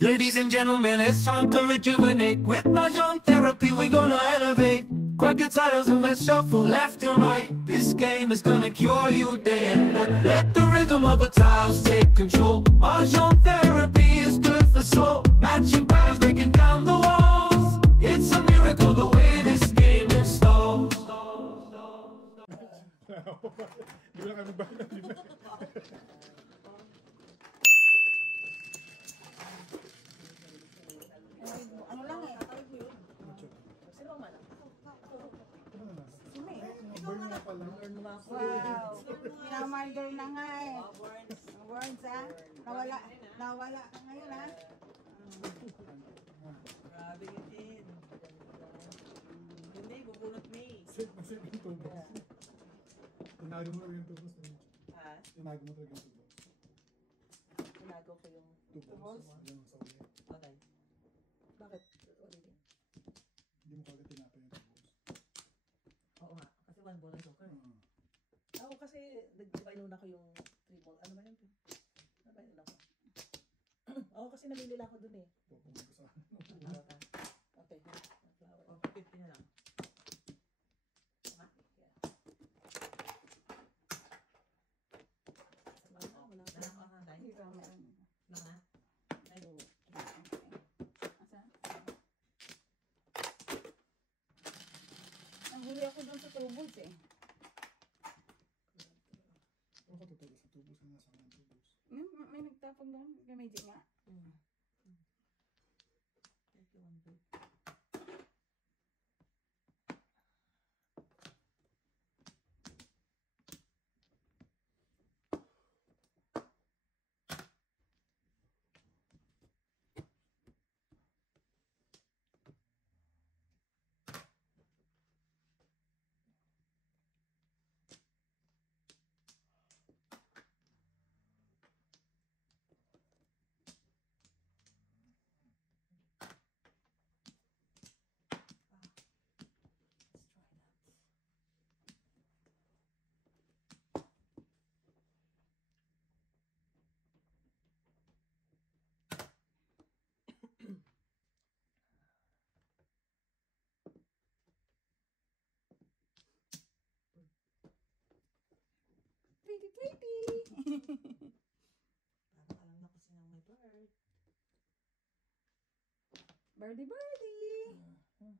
Ladies and gentlemen, it's time to rejuvenate. With Mahjong therapy, we're gonna elevate. Grab your titles and let's shuffle left and right. This game is gonna cure you day and night. Let the rhythm of the tiles take control. Mahjong therapy is good for soul. Matching patterns, breaking down the walls. It's a miracle the way this game installs. Di ba kami ba? Ano lang eh. Burn nga pala. Wow. Minamarder na nga eh. Words ah. Nawala ka ngayon ah. Grabe yun din. Hindi, bubunot May. Save yung tubos. Tinago mo yung tubos. Ha? Tinago mo talaga yung tubos. Tinago ko yung Tubos? Yung sa ulit. patay. Bakit? Ulitin. Hindi mo kagad tinapay yung tubos. Oo nga, kasi one ball and joker. Ako kasi, nag-bainon ako yung 3 ball. Ano ba yun? Nabainon ako. Ako kasi namimili ako dun eh. Pupunta ko sa Flower ka. Okay. Flower. Oh, 50 na lang. Nahuli ako doon sa tubos eh. Ano ka tutulog sa tubos? Ano nasa kanyang tubos? May nagtapon doon. Kaya may di nga. Pretty. Parang alam na kasi ng may bird. Birdie. Ay.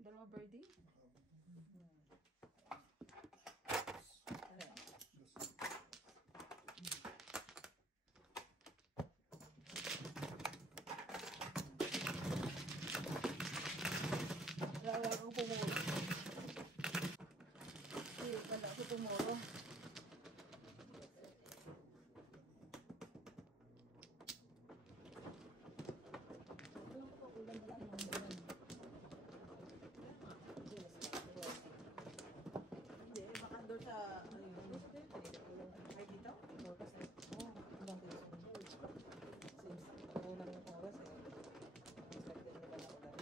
Dalawa birdie. Wala akong pumuli. Hindi pala ako tumuro. Hindi, baka doon sa, ano yun, ay dito? Oo, kasi, ibang place ko. Since, unang oras eh. Expected nila na ulan.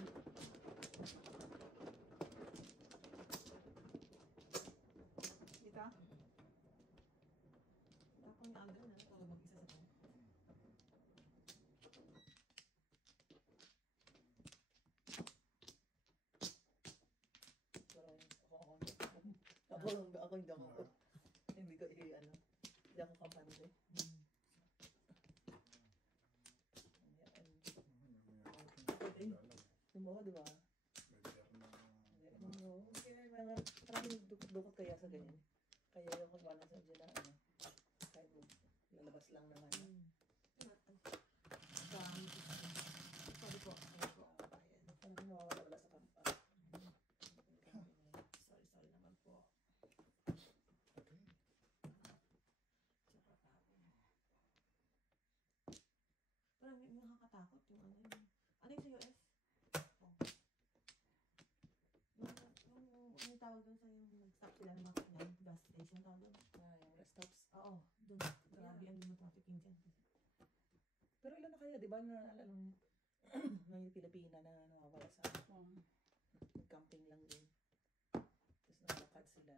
Dito. Ako yung Andrew na, ikaw mag-isa sa kanya. Ako hindi ako, hindi ko ano, hindi ako kampante. Tumuha, di ba? Maraming dukot kaya sa ganyan. Kaya yung kung wala sa dyan na ano, kahit lalabas lang naman. Sabi ko, parang mawawala sa kampa. station tawag doon. Yung rest stops. Oo, doon. Grabe ang limang trafficking dyan. Pero ilan na kayo, di ba, na alam may Pilipina na nawawala sa camping lang din. Tapos nakalakad sila.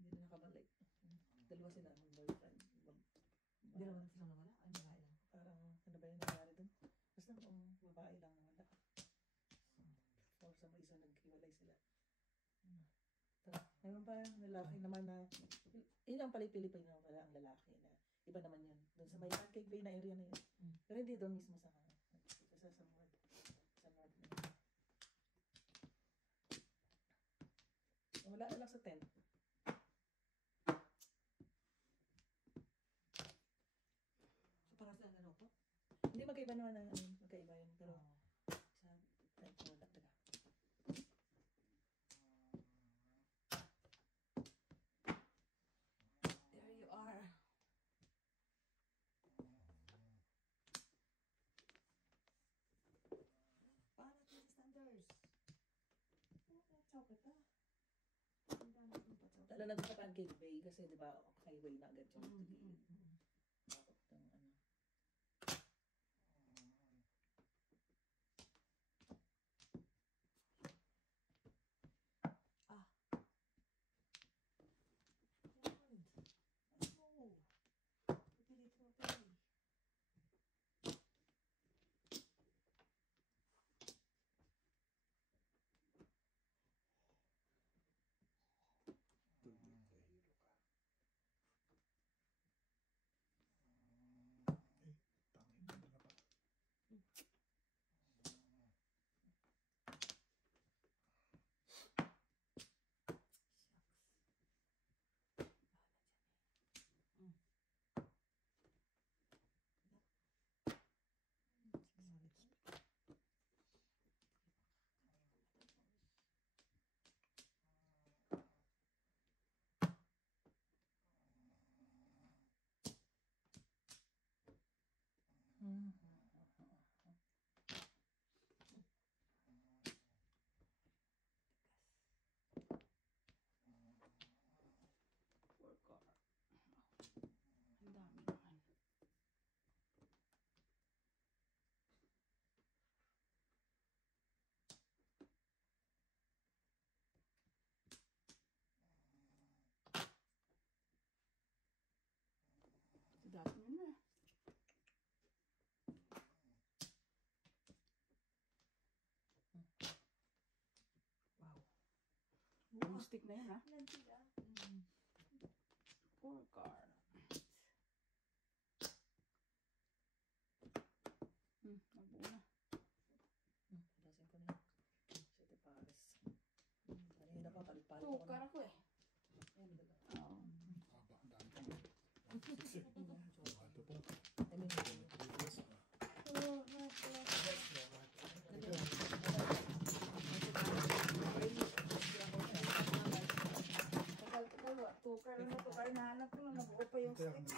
Hindi na nakabalik. Dalawa sila, mag-boyfriend. Dalawa na sila nawala? Ay, babae lang. Parang, ano ba yung nangyari dun? Basta babae lang nawala. Or sa isa naghiwalay sila. Mayroon pa lalaki naman na, yun ang pala Pilipino, wala ang lalaki na, iba naman yun. Doon sa may Pancake Bay na area na yun. Pero hindi doon mismo sa north. Sa north na yun. Wala na lang sa tent. So, para sila naloko? Hindi magkaiba naman ang magkaiba yun. Pero sa tent wala talaga. There you are. Para sa standards. Chow kita. Ang dami kong pa-chow. Lalo na doon sa Pancake Bay kasi di ba highway na agad yung tagilid. Bakit ng ano. Oh. Dito, okay. Tangin na pa. Ang dami naman. Dami mo na. Wow. Buong stick na yan, ha? Ilan sila? 4 car. Magbuo na. Lasin ko na yun. Siyete pares. Kanina pa, palit-palit 2 car ako eh. Ayun, diba? Oo. Haba, ang dami pa. Ito po. I mean, Tagal-tagal, 2 car na 2 car. Nahanap ko na nabuo pa yung Kaya stick.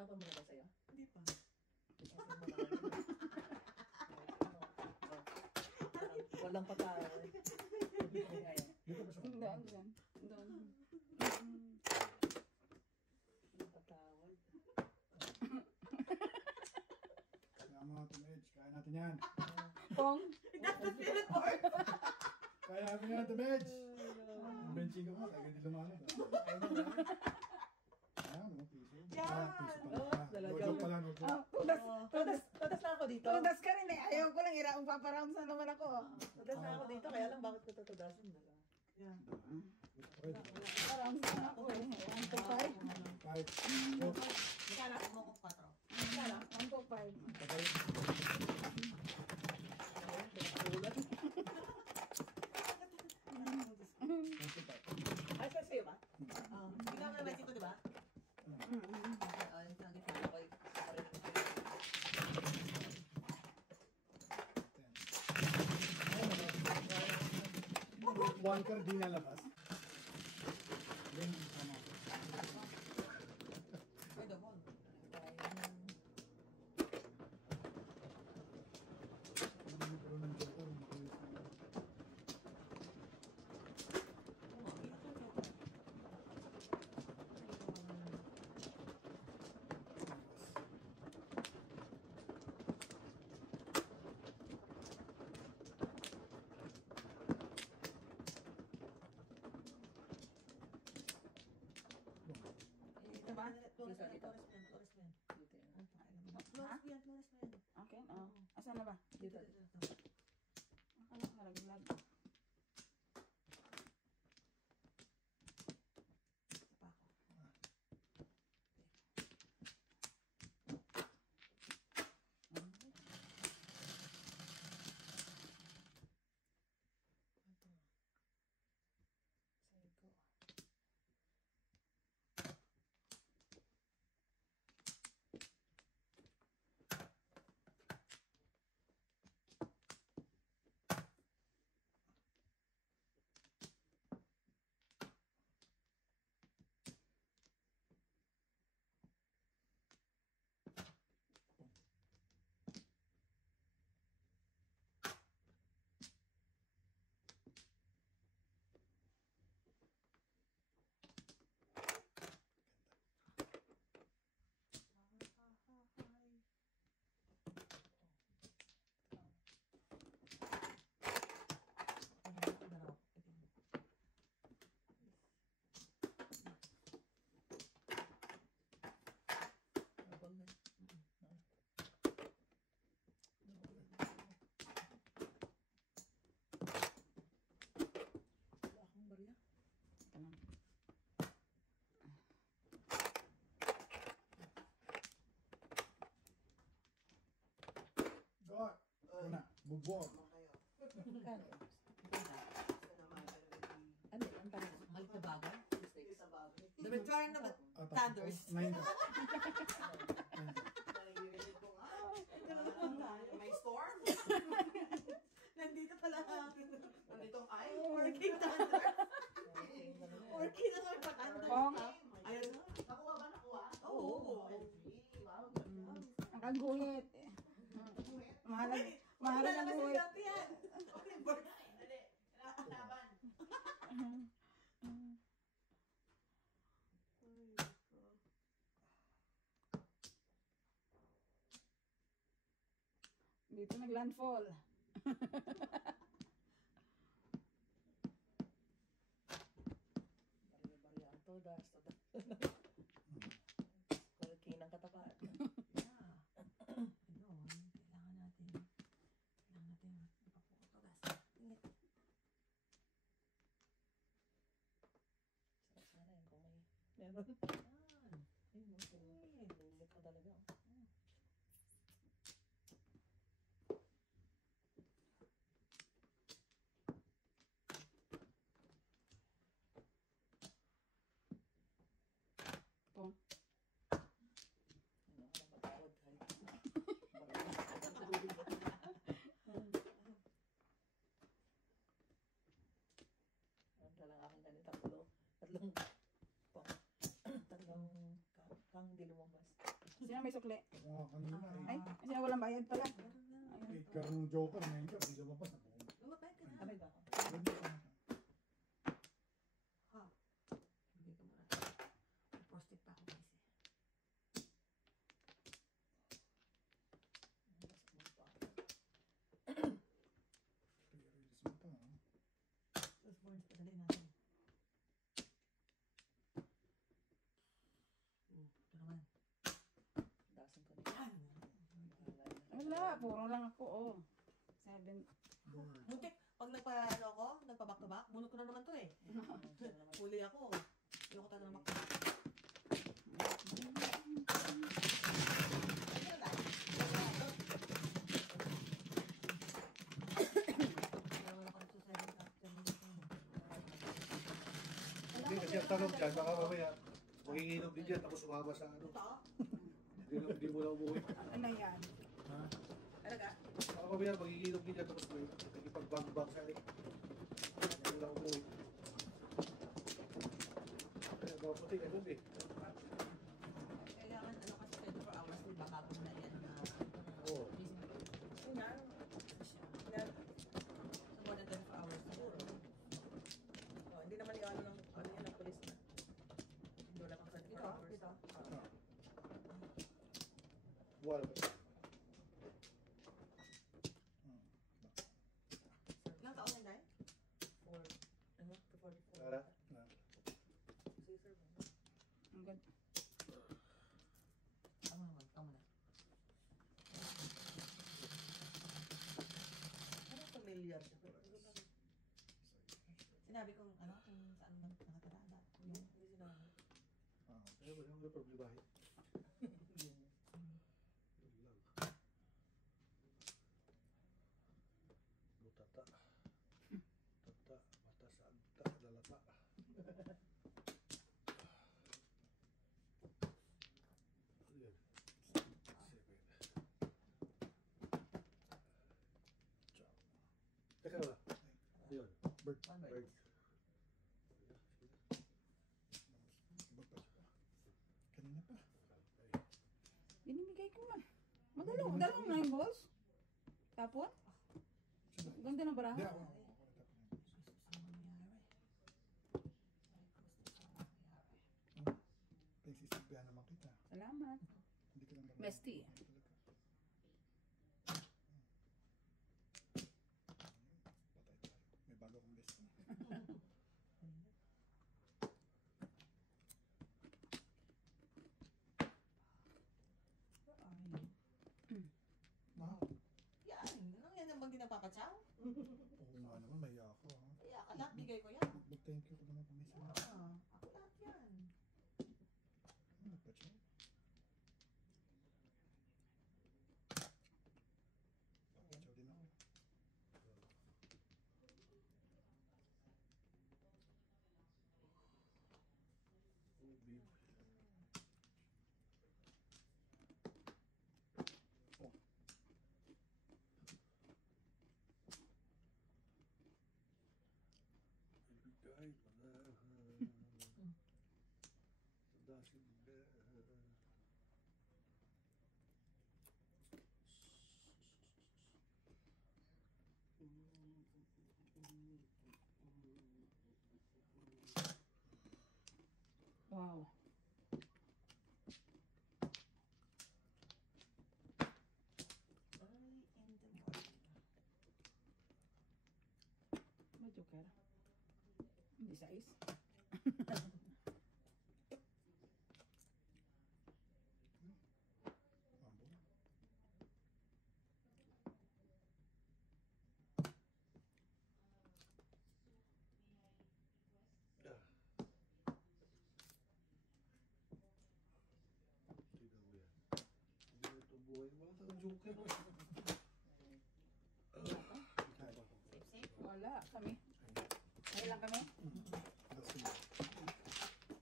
Natapon mo na ba sa'yo? Hindi pa. Natapon mo na ba? Walang patawad. Dito pa siya. Doon, doon. Doon. Walang patawad. Kaya mga tumage, kaya natin yan. Pong. That's the spirit board. Kaya natin yan, tumage. Ang benching ko mo, agad di lumanod. Ayan, mga piso. Yan. Piso pala. Oh, talaga. Joke pala, no joke. Ah, tudas. Tatas na ako dito. Tudas ka rin eh. Ayaw ko lang iraong paparound sa naman ako. Tatas na ako dito, kaya lang bakit ko tutadasin na lang. Yeah. Paparound sa ako eh. 1 to 5. Kahit, Magkala mo ko 4. 1 to 5. patay. Ay, sa'yo ba? Ikaw na ba ko, di ba? Okay, lagi pa. Okay. One card di nalabas. Then, tama. Ay, double. Hindi ko ng joker, hindi ko yung- Ito ba? Flores mo yan. Dito yan. Flores mo yan. Okay, oh. Asan na ba? Dito. Ano, nalaglag. Pa ako. Sa'yo ko. Abang na. Wala akong barya. Ito lang. Go! Una, bubog. Kano? Ano? Ang tanong? Malit na bagay. Mistakes. The return of the Thunders. Nine ka. May storm. Nandito pala. Nandito ay. Working Thunder. Working na sa pag-thunder. Pong. Ayun. Nakuha ba? Nakuha? Oo. Wow. Ang kaguhit. Mahalag. Mahalag ang guhit. Dati yan. Dali. Nakakalaban. Dito naglandfall. Barya-barya ang todas. Malaki ng katapat. Ayun. Kailangan natin ipaputogas. Ingat. Sarap sana yun kung may meron. Yan. Ayun, no? Lumit ka talaga. Oh. Pong. Ano, walang matawad kahit. Ang talang aking ganit tatlong kang di lumabas. may sukli. Mga kanina Ay, kasi walang bayad pala. eh, karong joker ngayon ka, hindi lumabas na. Lumapit ka na. Aray ba ako? Ha? Hindi ko muna. Prostate pa ako kasi. Release mo pa, ha? Tapos Burns, padali natin. Ito naman. Dasan ko na. Yan. Wala, puro lang ako, oh. 7. Board. Muntik, pag nagpa-ano ako, nagpa-back to back, bunot ko na naman to eh. Huli ako. Ayoko tayo na back to back. Hindi kasi ang tanong dyan, baka mamaya manginginom din dyan, tapos sumama sa ano. Ito? Hindi mo na umuwi. Ano yan? Ha? Talaga? Baka mamaya manginginom din dyan, tapos may nagipag-bang-bang sa akin. Hindi mo na umuwi. Kaya mga puti, ganun eh. Kailangan ano kasi 24 hours, di ba? Bago na yan na Oo. gising. Una, Siya. so So more than 24 hours siguro. oh, hindi naman yung ano yan ng polis na. Hindi wala pang 24 Ito, hours. ito. Wala ba? Ilang taon yan, Day? 4, ano, to 44. Wala. Sige, sir. Ang ganda. Tama naman, tama na. Ano familiar siya? Pero hindi ko na- Sinabi kong ano, kung saan man nakatira. Yung hindi sinabi. Kaya ba yung problema eh? Yung- Yun lang. Butata. Tata, mata sa agta, dalata. Ayan. 7. Ciao. Teka na. Yun. Bird. one Bird. word. Bird pa siya pa. Kanina pa. Binibigay ko man. Madalo, dalawang 9 balls. Tapon? Sino? Ganda ng baraha. Hindi ako. Ako na tapos na. Ano nangyari? Pagsisilbihan naman kita. Salamat. Hindi ka lang marunong. Bestie. Talaga. Patay tayo. May bago akong bestie. Wow. Yan, ano yan ang bang di nagpapatsaw? Oo nga naman, mahiya ako, ha. Kaya lahat bigay ko yan. Mag-thank you ko naman kung may sila. Ako lahat yan. Nagpa-check. Papachaw din ako. Ibigay mo na. Sa dasin. Wow. Early in the morning. May joker. Hindi size. Mambo. Tignan mo yan. Hindi na ito buhay. Wala tayong joker. Safe, safe. Wala kami. Ngayon lang kami. That's it.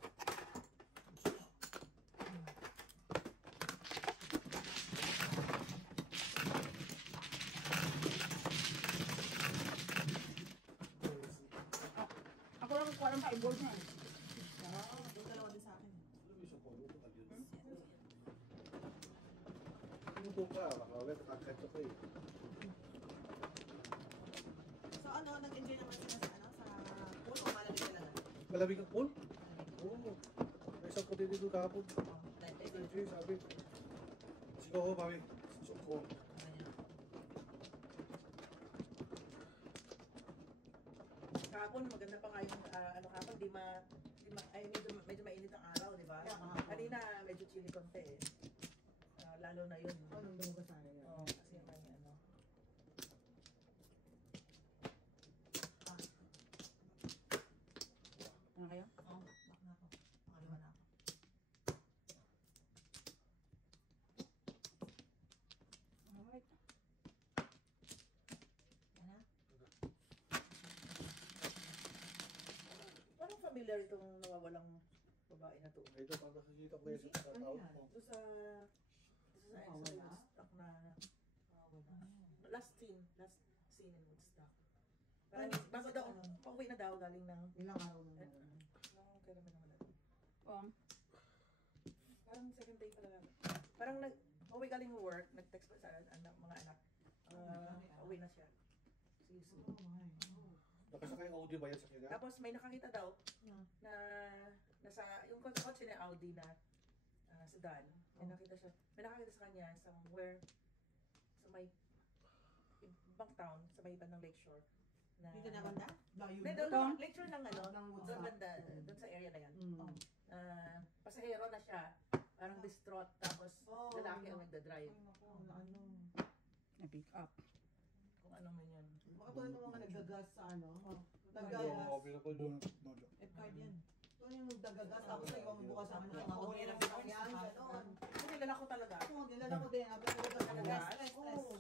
Ako lang kuha ng 5 balls na. Yung dalawa din sa akin. Alam mo yung isang polo ko, talyon. Tulog ka, baka ulit kakatso ko eh. So ano, nag-enjoy naman sila sa ano, sa pool o malamig talaga? Malamig ang pool? Oo. May isang puti dito kahapon. Dahil Enjoy, sabi. Sigaw ko, mami. Sigaw ko. Kahapon, maganda pa nga yung, ano kahapon, ay, medyo mainit ang araw, di ba? Kaya kahapon. Kanina, medyo chilly konti eh. Lalo na yun. nung dugo sa akin. Oo, kasi may ano. Ano kayo? Oo, bak na ako. Makaliwa na ako. Alright. Yan na. Parang familiar itong nawawalang babae na to. Ito, pag nakikita ko kayo sa tao ko. Ito sa Woodstock na last scene in Woodstock. Parang bago daw, pauwi na daw galing ng Ilang araw na kailan ba naman natin? Oh. Parang second day pala lang. Parang pauwi galing work, nag-text pa sa mga anak. Pauwi na siya. See you soon. Nakasakay ang audio ba yan sa kanya? Tapos may nakakita daw na nasa yung kotse ni Audi na sedan. May nakita siya. May nakakita sa kanya somewhere sa may ibang town, sa may ibang Lakeshore. Na, Dito na banda? Layo Hindi, na. doon, Lakeshore ng ano, Ng doon Woodstock. banda, doon sa area na yan. Mm. Pasahero na siya, parang distraught, tapos Oh, lalaki ang no. nagda-drive. Ay, naku, na ano. Na-pick up. Kung ano man yun. Baka to yung mga naggagas sa ano. Oo, Naggagas. pinapulong. No joke. F-card yan. Ito yung naggagas, tapos naiwan mo bukas sa ano. Mga huli ng sasakyan, gano'n. Kasi nilala ko talaga. Oo, nilala ko din. Abang nilala Talaga? stress.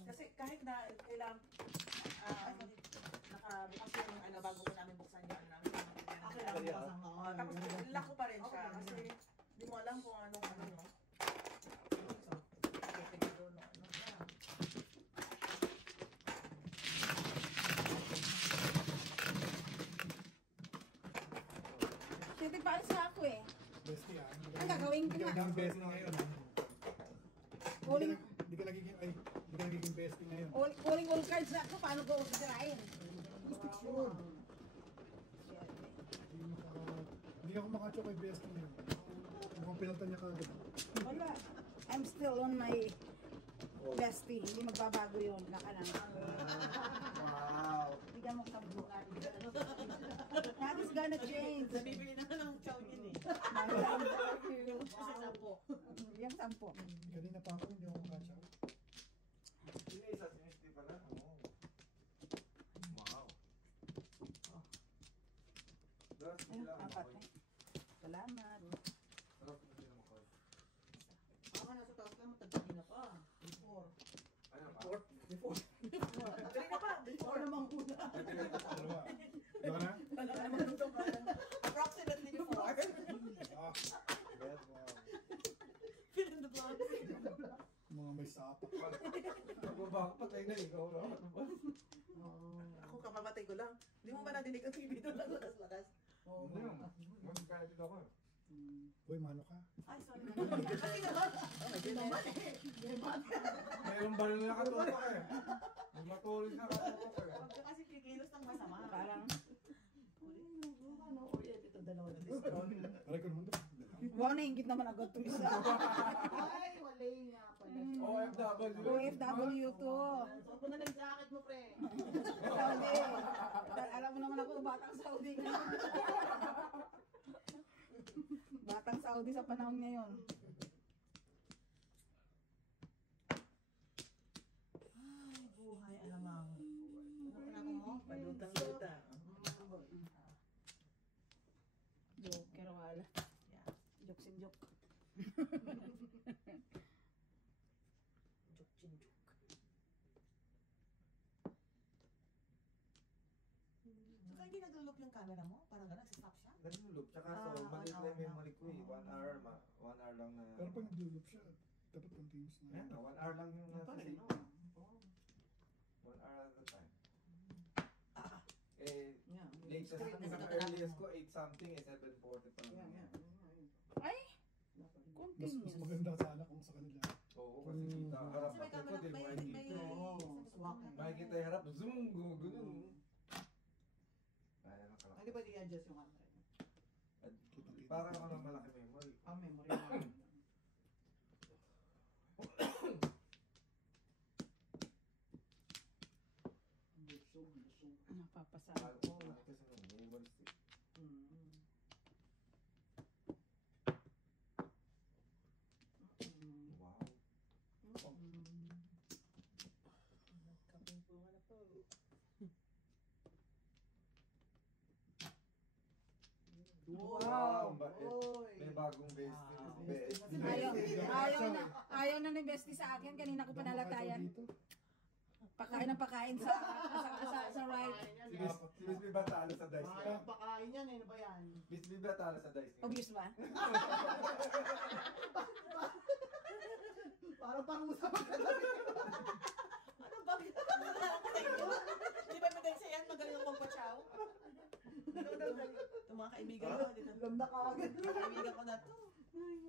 Kasi kahit na kailangan, nakabukas yung ano, bago ko namin buksan yung ano namin. Ako lang bukas ang mga. Tapos nilala ko pa rin siya kasi hindi mo alam kung anong ano, no? So, pwede doon, no? Ano? Siyempre pa sa ako eh. Bestie ah. Ang gagawin ko Hindi ka nga. naging bestie ngayon ah. Huling, Hindi ka nagiging bestie ngayon. huling all cards na ako. Paano ko sisirain? Sure. Hindi ako makacho kay bestie ngayon. Mukhang pinaltan niya kagad. Wala. I'm still on my bestie. Hindi magbabago yun. Naka lang. Wow. Bigyan mo sa buka. That is gonna change. Nabibili na ng chow yun eh. Kasi sampo. Yung 10. Kanina pa ako, hindi ako makacho. Hindi, isa sinisip pala. Oo. Wow. Daras Ayun, sila ang 4 makoy. eh. Salamat. Daras sila ang makoy. Ako nasa taas ka, matagpagin na pa. Before. Ano ba? Kanina pa, Before namang una. Dalawa. Dalawa na? Approximately before. Ah. Bet, wow. Fill in the blanks. Mga may sapak. Pagbaba ko, patay na ikaw. Ano ba? ako kamamatay ko lang. Hindi mo ba nadinig ang TV doon lang lakas-lakas? Oo. Ano yun? Mag-credit ako. Uy, mano ka? Ay, sorry. Kasi naman. Hindi naman eh. Mayroong ba rin nakatutok eh? May matuloy na nakatutok eh. Huwag ka kasi pikilos ng masama. Parang, Ano, ulit ito dalawa na discount. Aray ko naman doon. wow, naingit naman agad to isa. Ay, wala nga pala. OFW. OFW to. So, kung na nag-jacket mo, pre. Saudi. Alam mo naman ako, batang Saudi ngayon. Batang Saudi sa panahon ngayon. Ay, buhay, alamang. Ano ko mo? Palutang-lutang. Joker, wala. Yeah. Joke sin joke. Juk-chin-juk. Saka hindi nag-loop yung camera mo? Parang gano'n, stop siya? Nag-loop, tsaka Ah, so, maliit na yung one hour memory ko eh. 1 hour, 1 hour lang na. Pero pag nag-loop siya, dapat continuous na. Ayan, 1 hour lang yung nasa Ito, save. no? 1 hour at a time. Eh, Yeah. latest, Straight na sa earliest ko 8 something eh, 7:40 pa lang. Ay, Mas continuous. maganda sana kung sa kanila. Oo, kasi kita, harap Kasi may ako harap, zoom, gano'n. Kaya na kalaki. Hindi ba i-adjust yung camera niyo? Para ako ng malaki memory. Memory lang. Busog. Napapasa. Kasi memory stick. Wow. Kaping po nga na po. Wow! Oy. May bagong bestie. Ayaw na ni Bestie sa akin. Kanina ko panalatayan. Pakain ng pakain sa right. Si Miss B ba talo sa dice niya? Parang pakain yan eh. Ano ba yan? Miss B ba talo sa dice niya? Obvious ba? Parang pang-usap ka Ano ba? Di ba magaling siya yan? Magaling ang magpachaw? Itong mga kaibigan ko. Ganda ka agad. Kaibigan ko na to.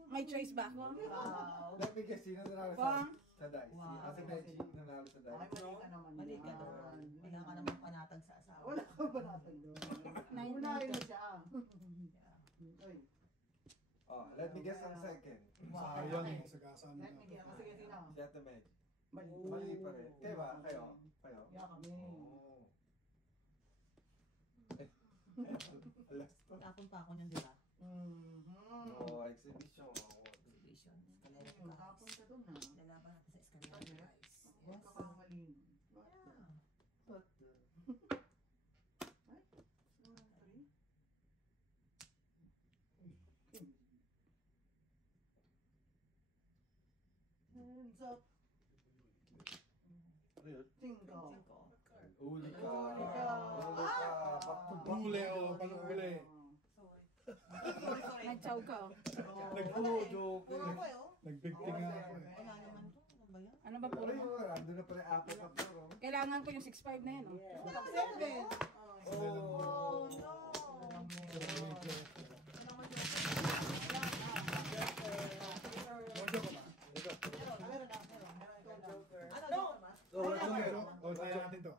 May choice ba ako? Wow. Let me guess, sino nanalo Pang? sa dice? Wow. Kasi Benji nanalo sa Ay, dice. mali ka naman. Mali ka yan. doon. Wala ka namang panatag sa asawa. Wala ka ba natin doon? Unahin mo siya. Oy. Oh, let me guess ang second. Sayang yung sagasan Let me get. Sige, sino? Si Ate Meg. Mali. Mali pa rin. Kayo ba? Kayo? Kayo? Yeah, kami. Oh. Alas to. Tapon pa ako niyan, di ba? No, exhibition. Exhibition. Tapon ka doon ha. Lalaban natin sa escalator, guys. Huwag ka kakamali. Yeah. What the? Ay, 1, 3. Hands up. Ano yun? Cinco. Uli ka. Uli ka. Uli ka. Panghuli o panghuli. Nag-chow ka. Joke. Puro ko eh, oh. Nagbigting nga ako eh. Wala naman to. Ano ba yan? Ano ba po? Ay, ando na pala apple na puro. Kailangan ko yung 6'5 na yan. Oh. Seven. Oh, no. Ano? Oh, tayo natin to.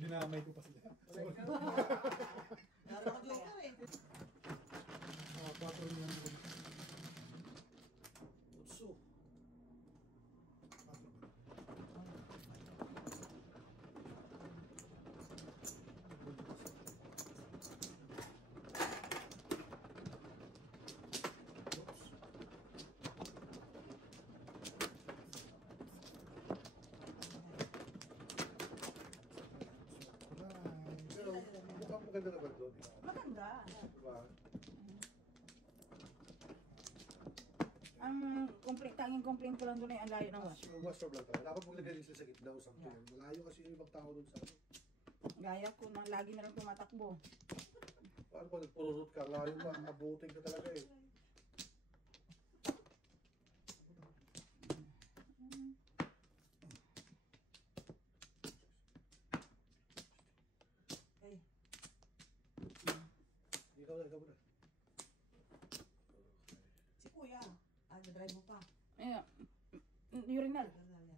Dinamay ko pa sila. Meron ako joker eh. Oh, 4 yan. Utso. Pero mukhang maganda naman doon. Maganda. Diba? Ang tanging complaint ko lang doon ay ang layo ng wash. Yung washroom lang tayo. Dapat maglagay din sila sa gitna o something. Malayo kasi yung ibang tao doon sa ano. Gaya ko na lagi na lang tumatakbo. Paano pag nagpururot ka, layo pa, abutin ka talaga eh. Okay. Ikaw na. Si Kuya. Drive mo pa. Ayun. Urinal. Talaga.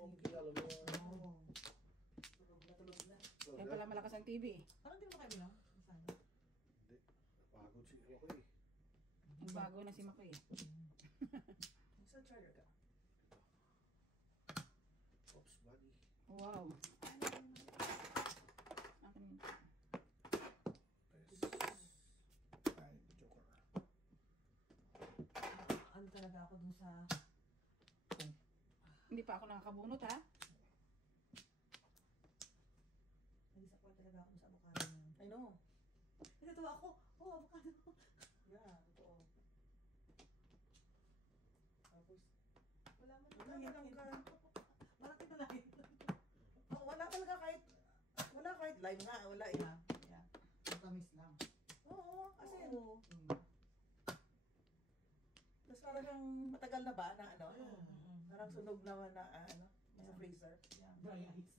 Ang kilala mo. Tulog na. Kaya pala malakas ang TV. Parang di mo kayo bilang? Masano? Hindi. Napagod si ako eh. Bago na si Makoy. Saan charger ka? Oops, buddy. Wow. Akin yun. Ay, joker. Ano talaga ako dun sa... Hindi pa ako nakakabunot ha. Nag-disappoint talaga ako dun sa avocado na yun. I know. Natutuwa ako. Oh, avocado. Yeah, totoo. Tapos, wala man lang. Parang tinalangin. Oh, wala talaga kahit live nga, wala eh. Yeah. Matamis lang. Oo, kasi tapos parang yung matagal na ba na ano? Parang sunog naman na ano, sa freezer. Yeah. Dry ice.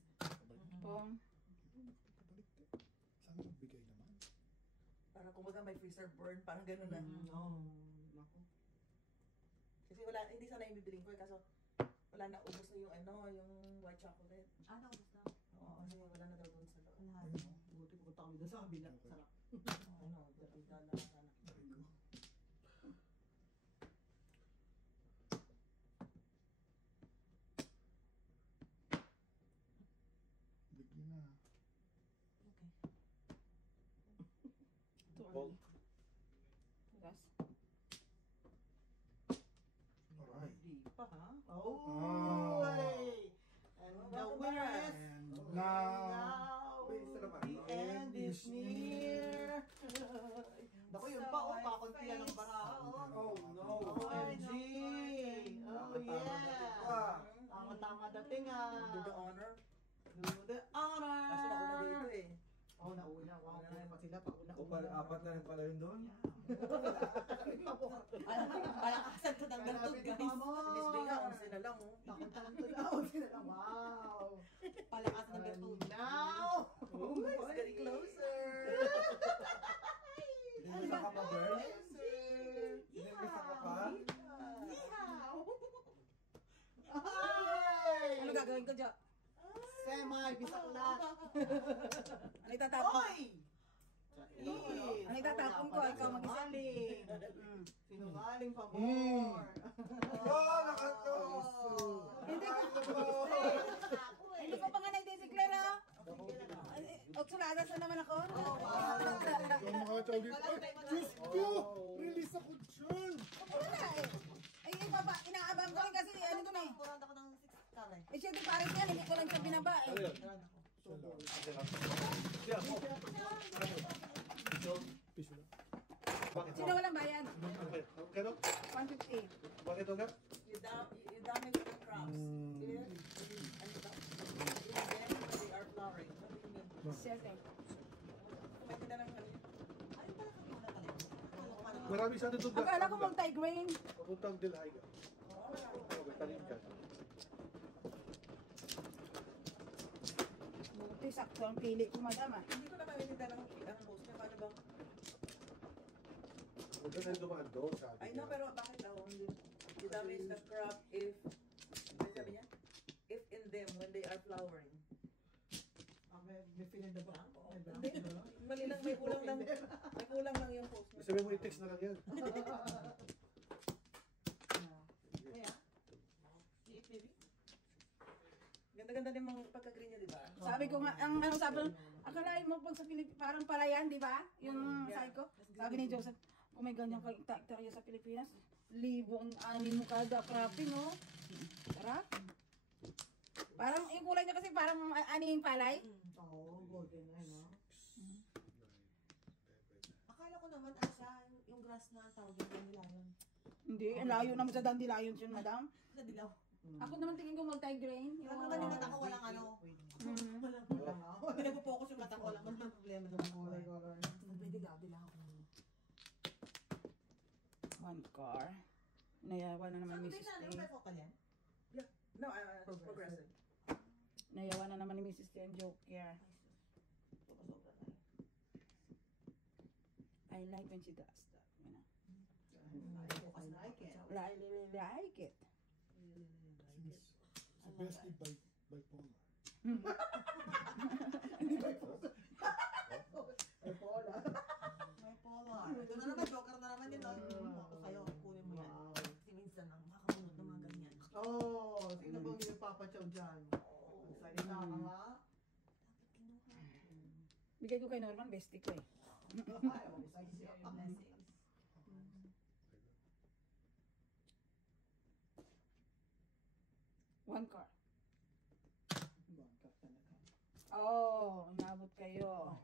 Pong. Saan Parang kumbaga may freezer burn, parang gano'n na. Naku. Kasi wala, hindi sana yung bibiling ko eh, kaso wala na, ubos na yung ano, yung white chocolate. Naubos na. Oo, kasi wala na daw doon sa loob. Lahat. Buti pupunta kami doon sa kabila. Sarap. Ano, dala na sana. Bigyan na. Okay. Ball. Yes. Alright. Di pa ha? Oh. And the winner is... And now, Wait, isa naman. The end is near. Naku, yun pa oh, kakunti yan ang bara oh. Oh no. OMG! Oh yeah! Tama-tama dating Do the ah. honor. Do the honor! Kaso nauna dito eh. Oh, nauna. Wow, kaya pa sila pauna. O pala, apat na rin pala yun doon. Palakasan ko ng ganito, guys. Si Miss Bea, 11 na lang, oh. Wow! Palakasan ng And ganito. now, Oh, it's getting closer. Hindi mo ka pa, Bern? Closer. Hindi mo ka pa? Yeehaw. ay! Ano gagawin ko, Jo? Semi-bisaklat. Ano itatapon? Hoy! Ano itatapon ko? Ikaw mag-isa. Sinungaling pa more. Oh, nakato! Hindi ko. Hindi ko pa nga na-declare, ah. Otsuladas na naman ako. yung mga chocolate. Ay, Diyos ko! Release ako dyan! Wala eh. Ay, inaabang ko rin kasi ano to na eh. Puranta ko ng 6 car eh. Eh, syempre pares yan. Hindi ko lang siya binaba eh. Ano yun? Siya, mo. Piso lang. Bakit? Sino walang bayan? Kano? 150. Bakit ito nga? You damage the crops. Clear? Ano ba? Then, when they are flowering. What do you mean? Siyempre. Kumain na ng ano. Ano pala kami na talaga? Marami sa doon. Akala ko multi-grain. Papuntang Delhaiga. Okay, talim ka. Buti, sakto ang pili ko, madam ah. Hindi ko na maintindihan ang post niya. Paano bang? Huwag ka na dumaan doon, sabi I know, niya. pero bakit daw? You damage the crop if, ano sabi niya? If in them, when they are flowering. May fill in the blank. May blank. Hindi, mali lang, may kulang lang yung post niya. Sabi mo, i-text na lang yan. Kaya, see it, baby? Ganda-ganda din mga pagka-green niya, di ba? Sabi ko nga, ang ano sabi, akalain mo pag sa Pilipinas, parang palayan, di ba? Yung sabi ko, sabi ni Joseph, kung may ganyan kang tayo sa Pilipinas, libo ang ani mo kada cropping, oh. Sarap. Parang yung kulay niya kasi parang aning palay. Oo, golden na no? Akala ko naman, ano siya, yung grass na tawag yung dandelion. Hindi, ang layo naman sa dandelion yun, madam. Sa dilaw. Ako naman tingin ko multi-grain. Yung naman yung mata ko walang ano. Hindi nagpo-focus yung mata ko, walang problema doon. Color. Pwede gabi lang ako. 1 car. Nayawa na naman ni Mrs. Ano T. ba focal yan? Yeah. No, progressive. Nayawa na naman ni Mrs. T ang joke here. Sobra-sobra na. I like when she does that. You know. I like it. I really like it. Sa best bipolar. May pola. May polar. Ito na naman, joker na naman yun. Ako sa'yo, kunin mo yan. Kasi minsan lang, makamunod ng mga ganyan. Oh, sino bang nagpapachaw dyan? Salita ka nga. Bigay ko kay Norman, bestie ko eh. Ay, oh, size siya. Blessings. One car. Bangkak talaga. Oh, inabot kayo.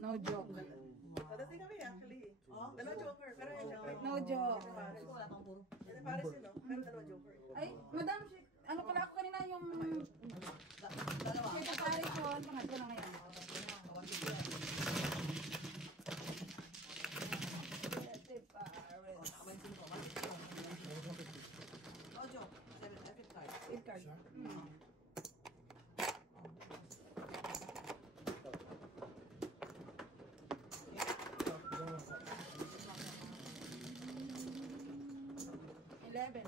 No joke. Padating kami actually. Dalawa joker, pero yun siya. No joke. Pares. Wala pang puro. Kasi pares yun, no? Pero dalawa joker. Ay, madam, ano pala ako kanina yung Dalawa. Siyempre Paris ko, pangatlo na ngayon. Siyempre Paris. Oh, joke. 7 epic card. 8 card. 11.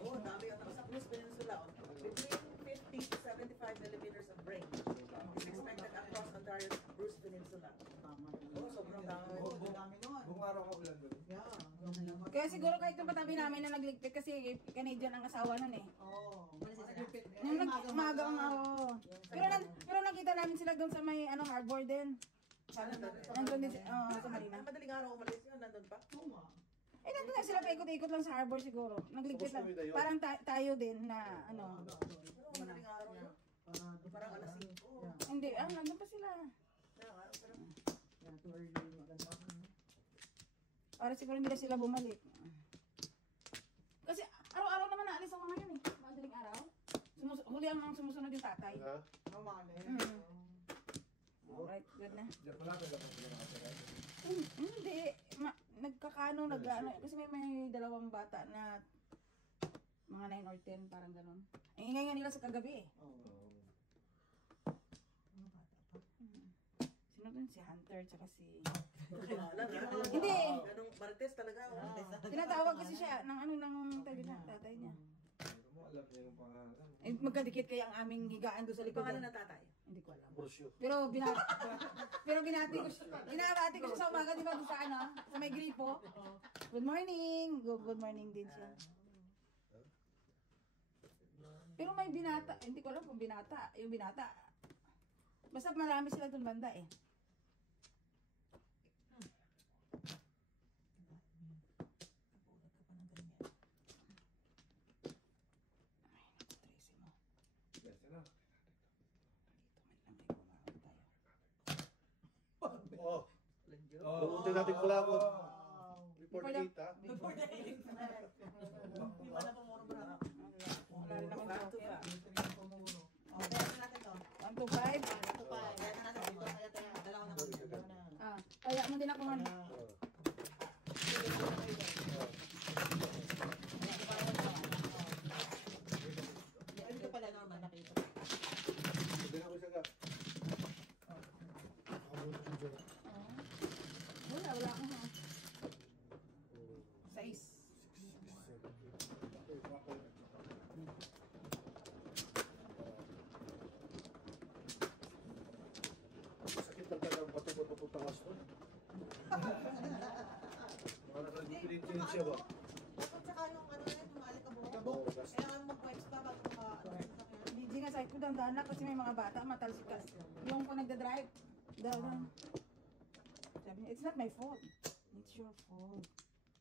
Oh, dami yung nasa Cruz Peninsula. Between 50 to 75 millimeters of rain is expected across Ontario's Bruce Peninsula. Oh, sobrang dami. Buong araw ka ulan doon. Kaya siguro kahit yung patabi namin na nagligpit kasi Canadian ang asawa nun eh. Yung umaga ang pero nakita namin sila doon sa may harbor din. Nandun din sa Marina. Madaling araw umalis yun, nandun pa? Eh, nandun na sila paikot-ikot lang sa harbor siguro. Nagligpit lang. Parang tayo din na Pero madaling araw yun. Parang alas 5. Hindi, nandun pa sila. Para siguro hindi na sila bumalik. Kasi araw-araw naman naalis ang mga yun eh. Madaling araw. Huli ang sumusunod yung tatay. Ha? Alright, good na. Diyan pala, naglaman sila nakasakay. Hindi. Nagkakano, kasi may dalawang bata na mga 9 or 10, parang ganun. Ang ingay nga nila sa kagabi eh. Sino dun? Si Hunter, tsaka si... Hindi. Ganong Martes talaga. Tinatawag kasi siya ng tatay niya. Pero mo, alam niya yung pangalan. Eh, magkadikit kaya ang aming higaan doon sa likod. Pangalan na tatay. Hindi ko alam. Borsyo. Pero binati ko siya sa umaga, di ba, doon sa sa may gripo. Good morning. Good morning din siya. Pero may binata, hindi ko alam kung binata. Yung binata. Basta marami sila doon banda eh. Yes, na. Oh. Pumunta natin pala ako. Report data. Hindi pa na pumuro bro. Wala rin naman joker. Kaya natin to. 1, 2, 5. Kaya natin dito. Dalawa na kami. Kaya mo din ako man. Dito pala normal nakita. Hindi na ako isa ka. Wala akong 6. Sakit lang talaga ang bato-bato tangas doon. Mga nag-pinit siya ba? Dapat saka yung yung alikabok. Kailangan mag-wipes pa bago ka Hindi nga sa ko dandahan na kasi may mga bata matalsikas. Yung kung nagda-drive. Sabi niya, it's not my fault. It's your fault.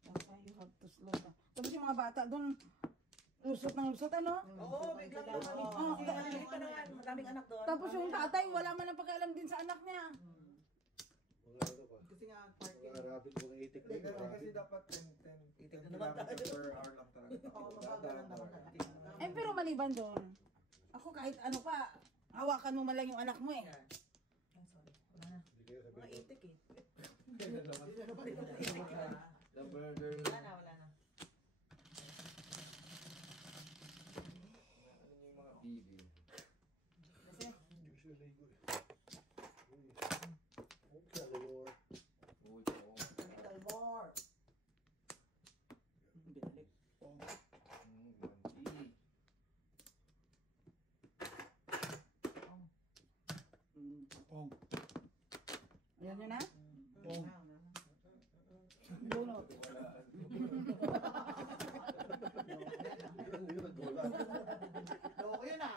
That's why you have to slow down. Tapos yung mga bata doon, lusot ng lusot, Oo, biglang dumami. Hindi pa naman, maraming anak doon. Tapos yung tatay, wala man ang pakialam din sa anak niya. Mga ano ba? Kasi nga, Mga rabbit, mga itik na yung kasi rabbit. dapat 10 kilometers per hour lang talaga. Dadaan naman. Eh, pero maliban doon, ako kahit ano pa, hawakan mo man lang yung anak mo eh. Hindi kayo sabi Mga ko. itik eh. The burger. Wala na. Ano yung mga bibi? Kasi, Hindi ko siya naligo eh. Okay, Lord. Uy, oo. More. binalik. Manchi. Ayan nyo na? Pong. Bunot. Okay na.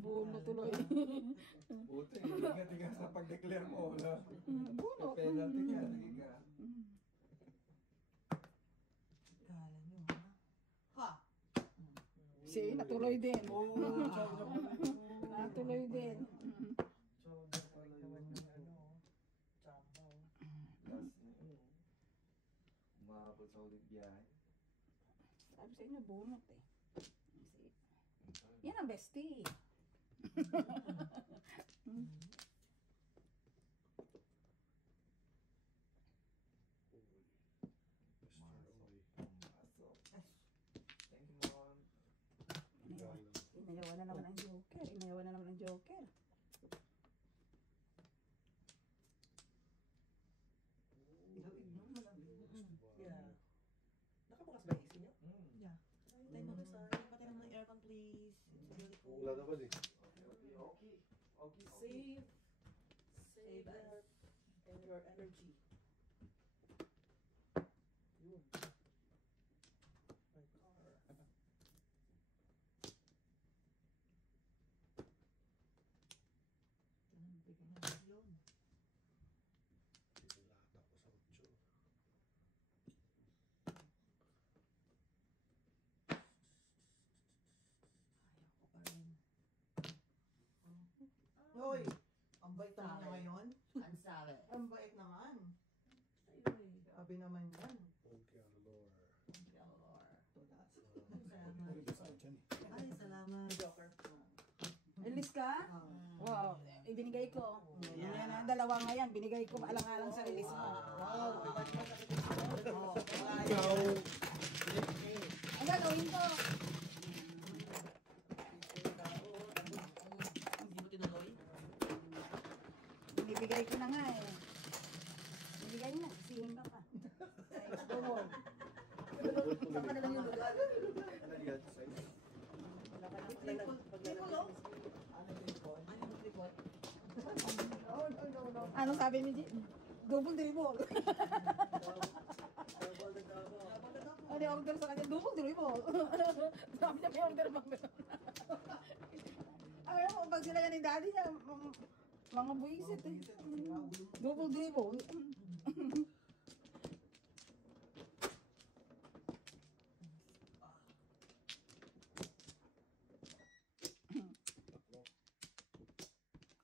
Bunot tuloy. Buti, tigas na pag-declare mo. Wala. Bunot. Penalty ka. Sige ka. Kala nyo ha? Si, natuloy din. Natuloy din. Chowder pala yun. Champo. Last na yun. Umarapol sa ulit biyahe. Sabi sa inyo, bunot eh. Yan ang bestie. Thank you, Mom. Inayawan na naman ang Joker. Inayawan na naman ang Joker. please. It's really cold. Wala naman eh. Save. Save that and your energy. Yun. My car. Bigyan na yun. Dito lahat ako sa 8. Ayaw ko pa rin. Hoy, ang bait naman niya ngayon. Ang sabi. Ang bait naman. Ayun eh. Sabi naman yan. Okay, Lord. Puro ba sa dyan eh. Ay, salamat. Joker. Release ka? Wow, ibinigay ko. Yan na, dalawa nga yan. Binigay ko alang-alang sa release mo. Wow, iba't iba sa Ikaw! Ang gagawin ko. Hindi mo tinuloy? Binibigay ko na nga eh. Binigay na, singin ka pa. Double. Saka na lang yung lugar. Ano yan? Size? Wala ka nang paglalagay. Anong tripod? Ano sabi ni Jim? Double dribble. Ano yung order sa kanya? Double dribble. Sabi niya may order bang meron. Ayaw mo, pag sila yan ni daddy niya, mga buisit eh. Double dribble.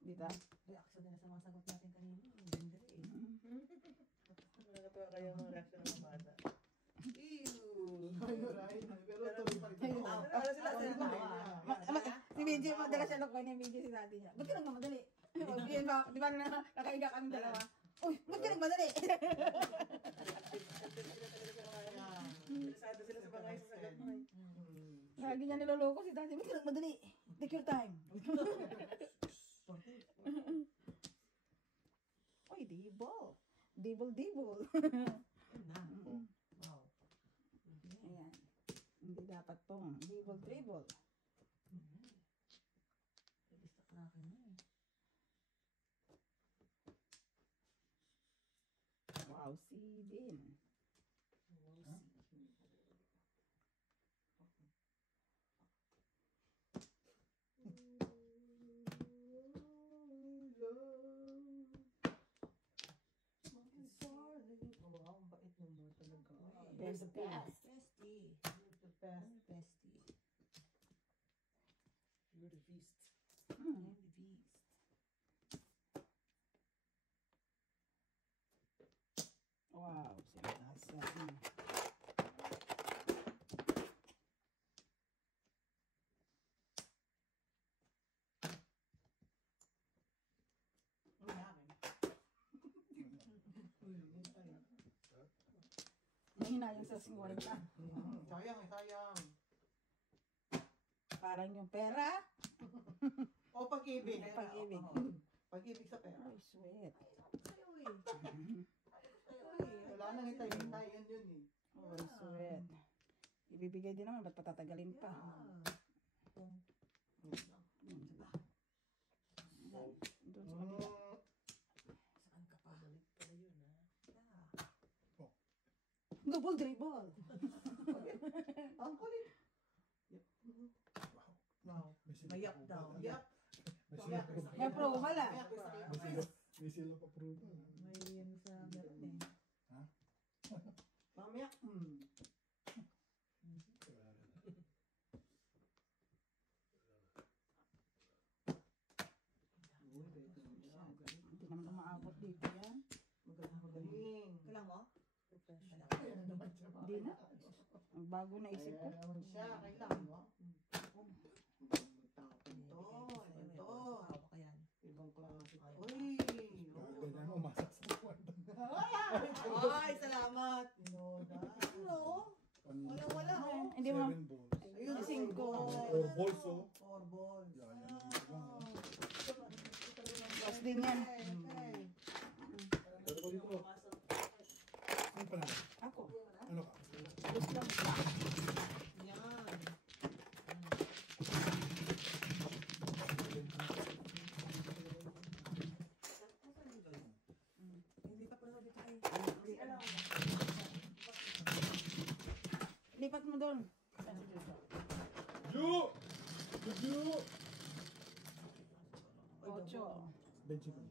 Dita? Reaction nila sa mga sagot natin kanina. Hindi eh. Nakakatawa kaya mga reaction ng mga bata. Pero tuloy pa rin. Ano sila? Si Benji, madala siya nakuha niya Benji si daddy niya. Ba't ka nagmamadali? Di ba nakaiga kami dalawa? Uy, ba't ka nagmadali? Interesado sila sa mga isasagot mo eh. Lagi niya niloloko si daddy. Ba't ka nagmadali? Take your time. Uy, dibol. Dibol. Wow. Ayan. Hindi dapat pong dibol tribble. Basta ka na eh. Wow, si Din. Wow, ang bait mo ba talaga? Best the best. Bestie. The best. Bestie. You're the beast. I'm the beast. Wow, si Asa. Mahina yung sa 50. Sayang. Parang yung pera. O pag-ibig. Pag-ibig. Pag-ibig sa pera. Ay, sweet. Ayaw eh. Wala nang hintay-hintay yun eh. Ay, sweet. Ibibigay din naman, ba't patatagalin pa? Doon sa kabila. Saan ka pa? Balik pala yun ha. Double dribble. Ang kulit. Wow. Mayak daw. Yap. May approval ah. May seal of approval. May yan sa meron eh. Mamaya. Hindi naman umaabot dito yan. Magaling. Kailan mo? Hindi na. Ang bago na isip ko. Kaya naman siya. Kailangan mo. Tapon to. Ano to? Hawak ka yan. Ibang klase. Uy. Ganyan mo, masak sa kwarto. Ay, salamat. Tinoda. Ano? Wala oh. Hindi mo. 7 balls. Ayun. 5. Oh, balls oh. 4 balls. Yan, yan ang ibang. Boss din yan. Pero ko dito. Ano pa na? Ako. Ano ka? Boss lang pa. Yan. Lipat mo doon. Ju! Ju! Ocho. Benching ko.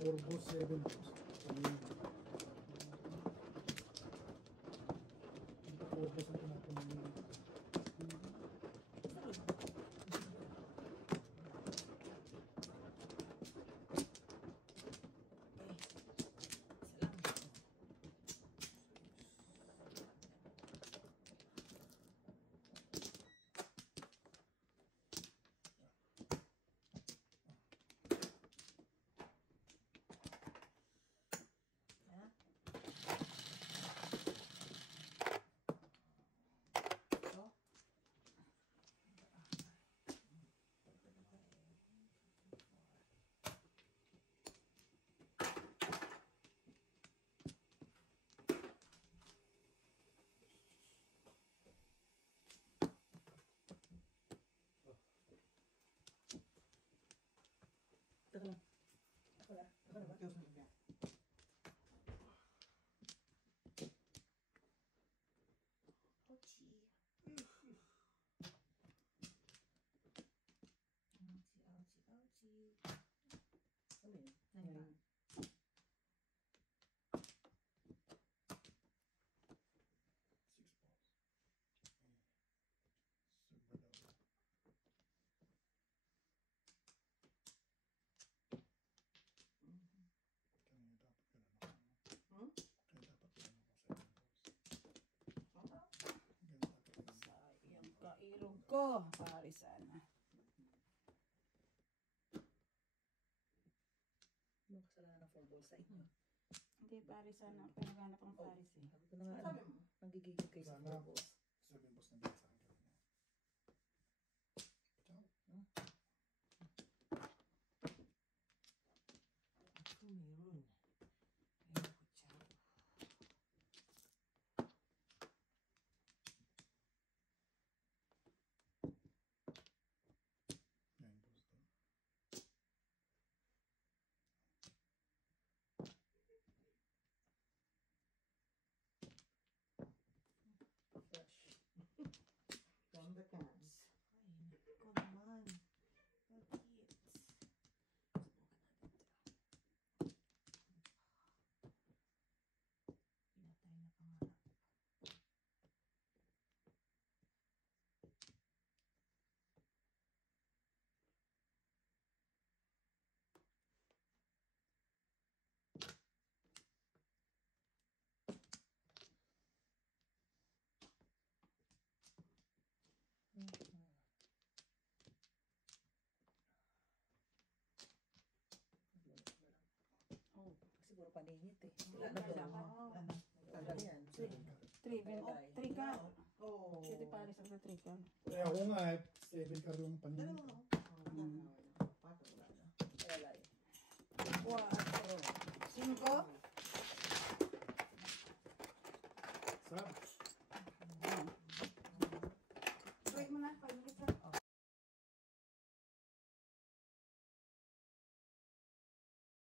Or boss 7 boss. Or boss ang pinapamili. Teka lang. Ako na. Ako na ba? Ano yun? Ngayon. Sayang kairog ko. Parisan. Anong kasalanan ng 4 balls sa inyo? Hindi, parisan. Pinaghanap ang paris eh. Sabi ko na nga, nanggigigil kayo sa 4 balls. 7 boss na din sa akin. Ciao. Ako meron. Yan boss daw. Flash. From the cans. Ay, naku naman. Bakit? Pinatay na pangarap. Oh. Siguro paningit eh. Wala na to. Tagal yan. Three ka. Oh. Pwede paris ang 3 ka. Eh ako nga eh. 7 ka rin panin. Wala eh. 4. 5. Sab.